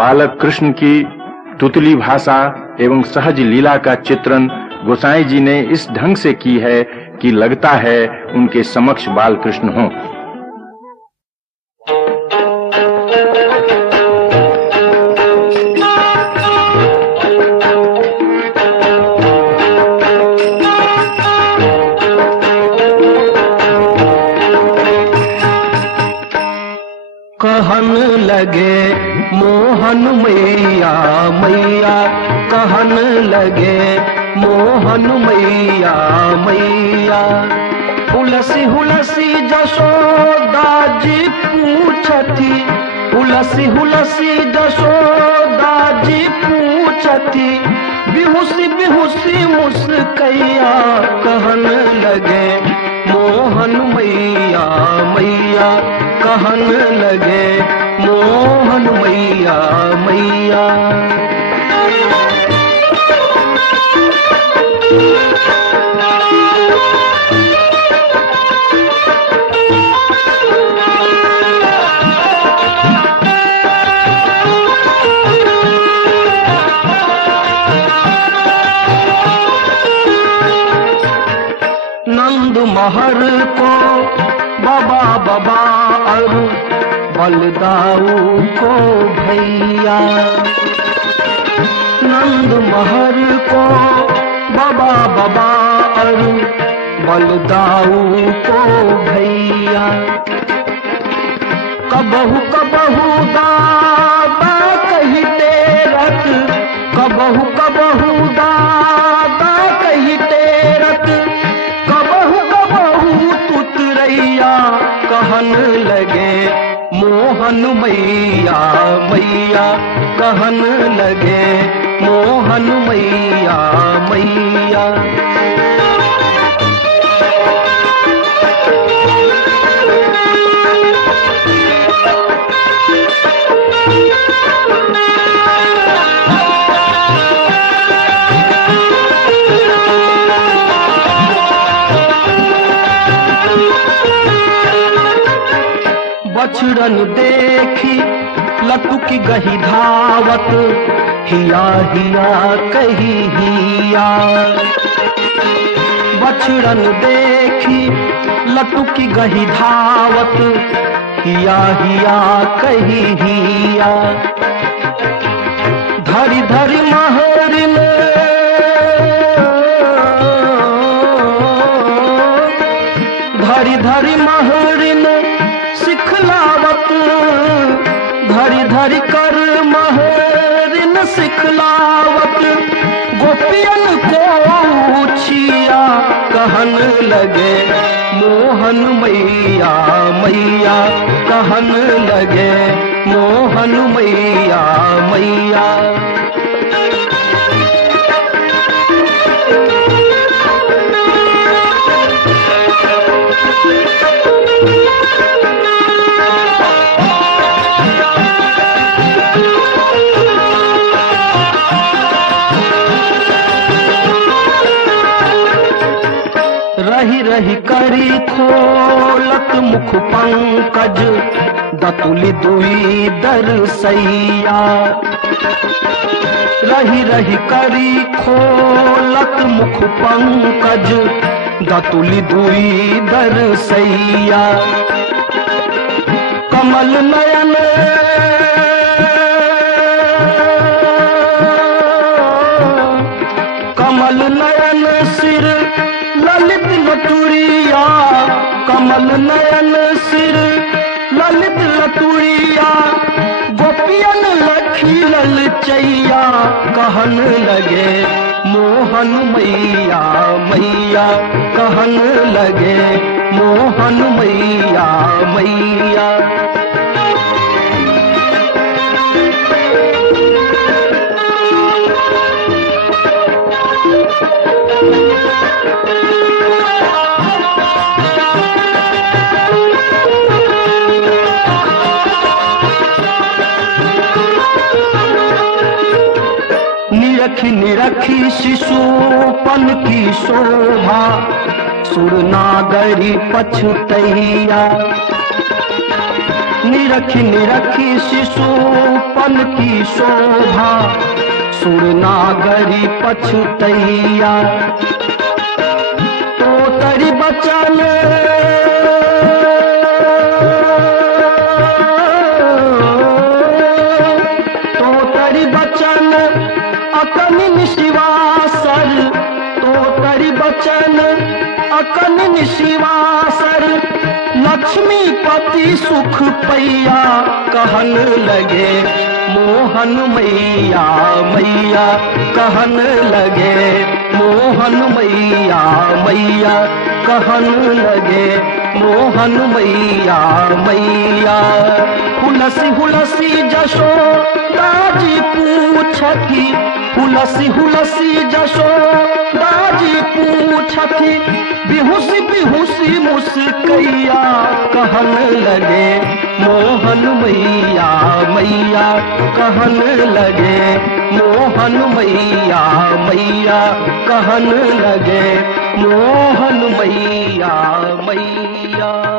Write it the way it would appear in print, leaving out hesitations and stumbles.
बालक कृष्ण की तुतली भाषा एवं सहज लीला का चित्रण गोसाई जी ने इस ढंग से की है कि लगता है उनके समक्ष बाल कृष्ण हों। कहन लगे मोहन मैया मैया, कहन लगे मोहन मैया मैया। हुलसी हुलसी जसोदा जी पूछती, हुलसी हुलसी जसोदा जी पूछती, बिहुसी बिहुसी मुस्कैया। कहन लगे मोहन मैया मैया, कहन लगे मोहन मैया मैया। नंद महर को बाबा बाबा और बलदाऊ को भैया। नंद महर को बाबा बाबा और बलदाऊ को भैया। कबहू कबहू दादा कही तेरत, कबहू कबहू दादा कही तेरत, कबहू कबहू तुतरैया। कहन लगे मोहन मैया मैया, कहन लगे मोहन मैया मैया। बछड़न देखी लटुकी गही धावत, हिया हिया कही हिया। बछड़न देखी लटुकी गही धावत, हिया हिया कही हिया। धरी धरी महरिन, धरी धरी महरिन सिखलावत, धरी धरी कर महरिन सिखलावत। गोपियन को छिया कहन लगे मोहन मैया मैया, कहन लगे मोहन मैया मैया। रही रही करी खोलत मुख पंकज, दतुली दुई दरसैया। रही रही करी खोलत मुख पंकज, दतुली दुई दरसैया। कमल नयन कमल नयन सिर ललित लतुरिया, कमल नयन सिर ललित लतुरिया। गोपियन लखी ललचैया कहन लगे मोहन मैया मैया, कहन लगे मोहन मैया मैया। निरखी निरखी शिशुपन की शोभा, सुरनागरी पछतैया। निरखी निरखी शिशुपन की शोभा, सुर नागरी पछुतैया। तो तरी बचन अकन शिवासर, तो तरी बचन अकन शिवासर। लक्ष्मीपति सुख पैया, कहन लगे मोहन मैया मैया, कहन लगे मोहन मैया मैया, कहन लगे मोहन मैया मैया। हुलसी हुलसी जशोदा जी पूछती, हुलसी हुलसी जशोदा जी पूछती। बिहुसी बिहुसी मुस्कैया, कहन लगे मोहन मैया मैया, कहन लगे मोहन मैया मैया, कहन लगे मोहन मैया मैया।